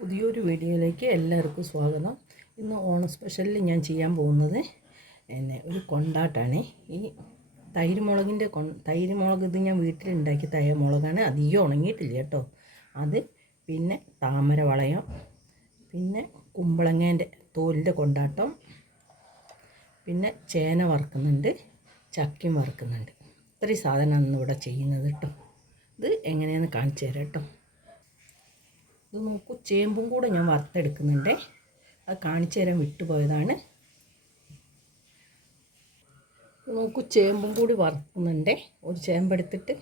പുതിയൊരു വീഡിയോയിലേക്ക് എല്ലാവർക്കും സ്വാഗതം. ഇന്ന് ഓണ സ്പെഷ്യലിൽ ഞാൻ ചെയ്യാൻ പോകുന്നത് എന്നെ ഒരു കൊണ്ടാട്ടാണ്. ഈ തൈര് മുളകിന്റെ കൊ തൈര് മുളക് ഇത് ഞാൻ വീട്ടിലുണ്ടാക്കിയ തൈര് മുളകാണ്. അധികം ഉണങ്ങിയിട്ടില്ല കേട്ടോ. അത് പിന്നെ താമര വളയം പിന്നെ കുമ്പളങ്ങേന്റെ തോലിന്റെ കൊണ്ടാട്ടം പിന്നെ ചേന വറുക്കുന്നുണ്ട് ചക്കയും വറുക്കുന്നുണ്ട്. ഇത്രയും സാധനമാണ് ഇവിടെ ചെയ്യുന്നത് കേട്ടോ. ഇത് എങ്ങനെയാണെന്ന് കാണിച്ചു തരാം കേട്ടോ. ഇത് നോക്കൂ ചേമ്പും കൂടെ ഞാൻ വറുത്തെടുക്കുന്നുണ്ട്. അത് കാണിച്ചു തരാൻ വിട്ടുപോയതാണ്. നോക്കൂ ചേമ്പും കൂടി വറുക്കുന്നുണ്ട്. ഒരു ചേമ്പെടുത്തിട്ട്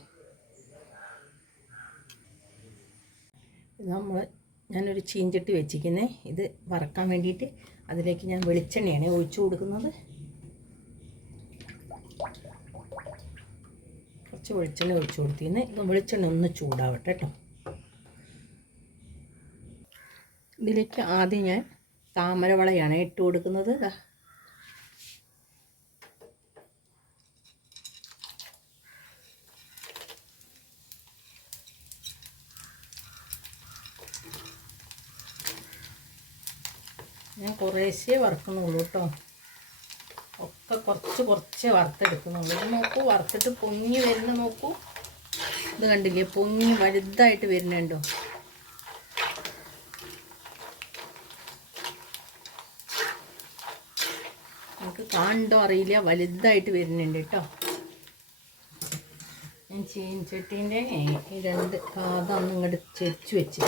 നമ്മൾ ഞാനൊരു ചീഞ്ചട്ടി വെച്ചിരിക്കുന്നത് ഇത് വറക്കാൻ വേണ്ടിയിട്ട് അതിലേക്ക് ഞാൻ വെളിച്ചെണ്ണയാണ് ഒഴിച്ചു കൊടുക്കുന്നത്. കുറച്ച് വെളിച്ചെണ്ണ ഒഴിച്ചു കൊടുത്തിരുന്നു. ഇപ്പം വെളിച്ചെണ്ണ ഒന്ന് ചൂടാവട്ടെ കേട്ടോ. ഇതിലേക്ക് ആദ്യം ഞാൻ താമരവളയാണ് ഇട്ട് കൊടുക്കുന്നത്. ഞാൻ കുറേശ്ശേ വറുക്കുന്നുള്ളൂ കേട്ടോ. ഒക്കെ കുറച്ച് കുറച്ച് വറുത്തെടുക്കുന്നുള്ളൂ. ഇത് നോക്കൂ വറുത്തിട്ട് പൊങ്ങി വരുന്ന നോക്കൂ. ഇത് കണ്ടില്ലേ പൊങ്ങി വലുതായിട്ട് വരുന്നുണ്ടോ? നമുക്ക് കാണണ്ടോ അറിയില്ല. വലുതായിട്ട് വരുന്നുണ്ട് കേട്ടോ ഞാൻ ചീൻചട്ടീന്റെ രണ്ട് കാതൊന്ന് ഇങ്ങോട്ട് ചെരിച്ച് വെച്ച്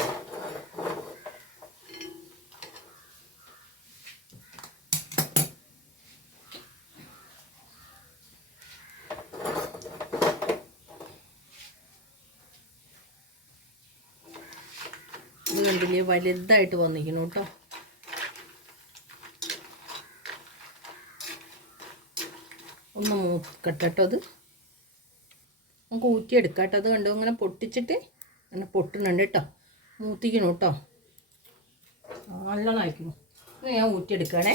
വലുതായിട്ട് വന്നിരിക്കുന്നു കേട്ടോ ഒന്ന് മൂക്കട്ടോ അത്. നമുക്ക് ഊറ്റിയെടുക്കാം കേട്ടോ അത് കണ്ടോ? ഇങ്ങനെ പൊട്ടിച്ചിട്ട് അങ്ങനെ പൊട്ടുന്നുണ്ട് കേട്ടോ. മൂത്തിക്കണം കേട്ടോ. നല്ലതായിരിക്കുന്നു ഇത് ഞാൻ ഊറ്റിയെടുക്കുകയാണേ.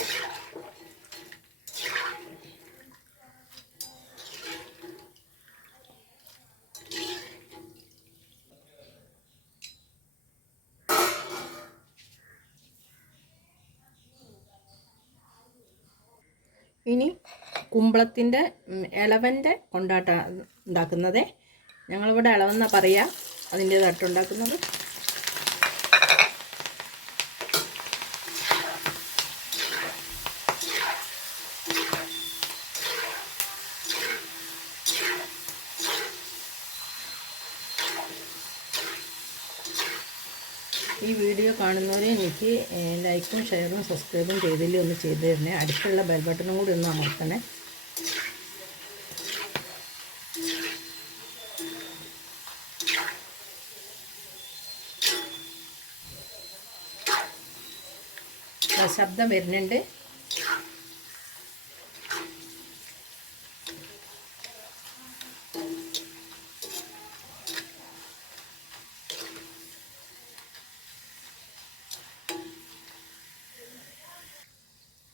ഇനി കുമ്പളത്തിന്റെ ഇളവന്റെ കൊണ്ടാട്ട ഉണ്ടാക്കുന്നത്. ഞങ്ങളിവിടെ ഇളവെന്നാ പറയുക അതിന്റെ തട്ടുണ്ടാക്കുന്നത് ഈ വീഡിയോ കാണുന്നവരെ എനിക്ക് ലൈക്കും ഷെയറും സബ്സ്ക്രൈബും ചെയ്തില്ലേ ഒന്ന് ചെയ്തു തരണേ. അടുത്തുള്ള ബെൽ ബട്ടണും കൂടി ഒന്ന് അമർത്തണേ. ശബ്ദം വരുന്നുണ്ട്.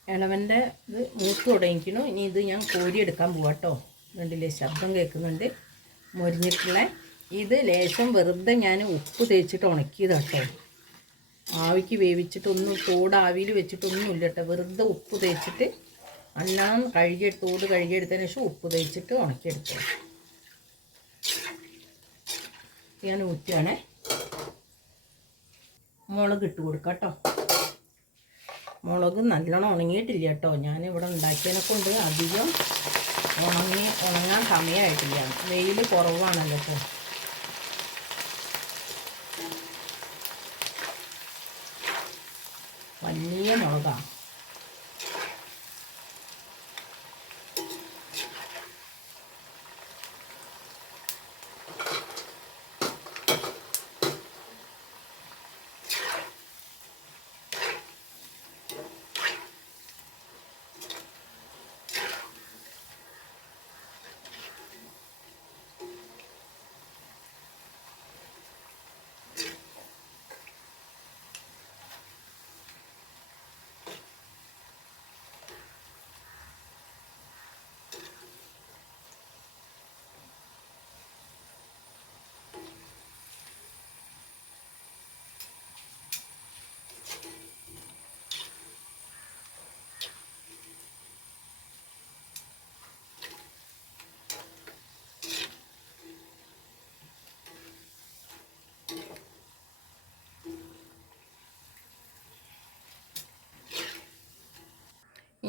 ഇളവന്റെ ഇത് മൂത്ത് തുടങ്ങിക്കണു ഇനി ഇത് ഞാൻ കോരിയെടുക്കാൻ പോവാം കേട്ടോ കണ്ടില്ലേ ശബ്ദം കേൾക്കുന്നുണ്ട്. മുരിഞ്ഞിട്ടുള്ള ഇത് ലേശം വെറുതെ ഞാൻ ഉപ്പ് തേച്ചിട്ട് ഉണക്കിയതാണ് കേട്ടോ ആവിക്ക് വേവിച്ചിട്ടൊന്നും തോട് ആവിയിൽ വെച്ചിട്ടൊന്നുമില്ല കേട്ടോ വെറുതെ ഉപ്പ് തേച്ചിട്ട് അന്നാന്ന് കഴുകിയ തോട് കഴുകിയെടുത്തതിന് ശേഷം ഉപ്പ് തേച്ചിട്ട് ഉണക്കിയെടുത്തു ഞാൻ ഊറ്റുകയാണേ മുളക് ഇട്ട് കൊടുക്കാം കേട്ടോ മുളക് നല്ലോണം ഉണങ്ങിയിട്ടില്ല കേട്ടോ ഞാൻ ഇവിടെ ഉണ്ടാക്കിയതിനെ കൊണ്ട് അധികം ഉണങ്ങി ഉണങ്ങാൻ സമയമായിട്ടില്ല വെയിൽ കുറവാണല്ലോ ഇപ്പോൾ വലിയ മുളകാണ്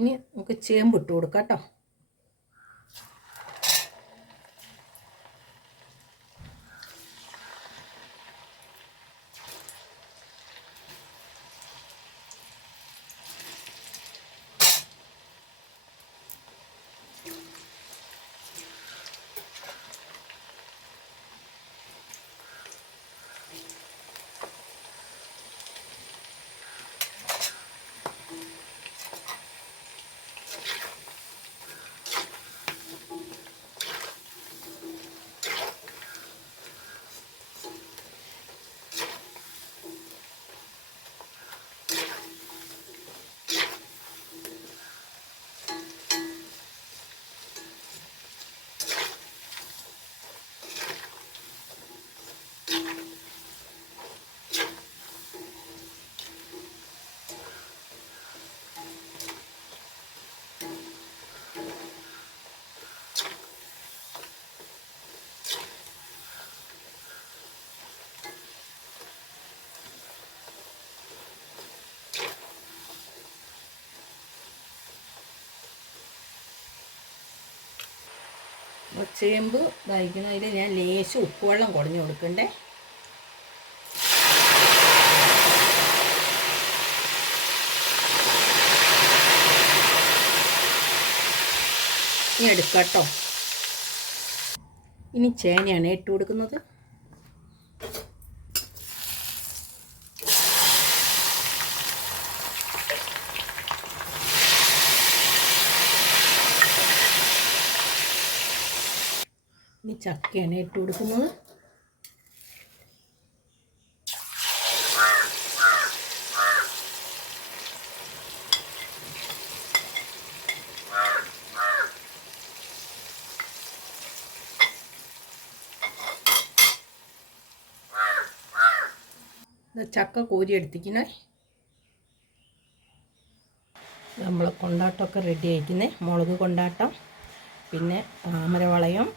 ഇനി നമുക്ക് ചേമ്പ് ഇട്ട് കൊടുക്കാം കേട്ടോ. ചേമ്പ് ഇതായിരിക്കുന്നതിൽ ഞാൻ ലേശം ഉപ്പുവെള്ളം കുടഞ്ഞു കൊടുക്കണ്ടേ. ഇനി എടുക്കാം കേട്ടോ. ഇനി ചേനയാണ് ഇട്ട് കൊടുക്കുന്നത്. ചക്കയാണ് ഇട്ട് കൊടുക്കുന്നത്. ചക്ക കോരി എടുത്തിക്കണേ നമ്മളെ കൊണ്ടാട്ടമൊക്കെ റെഡി ആയിരിക്കുന്നത് മുളക് കൊണ്ടാട്ടം പിന്നെ താമരവളയം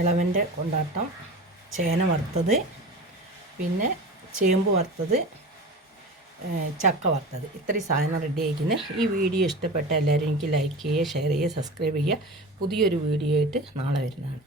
ഇളവന്റെ കൊണ്ടാട്ടം ചേന വറുത്തത് പിന്നെ ചേമ്പ് വറുത്തത് ചക്ക വറുത്തത്. ഇത്രയും സാധനം റെഡി ആയിരിക്കുന്നത് ഈ വീഡിയോ ഇഷ്ടപ്പെട്ട എല്ലാവരും എനിക്ക് ലൈക്ക് ചെയ്യുക ഷെയർ ചെയ്യുക സബ്സ്ക്രൈബ് ചെയ്യുക. പുതിയൊരു വീഡിയോ ആയിട്ട് നാളെ വരുന്നതാണ്.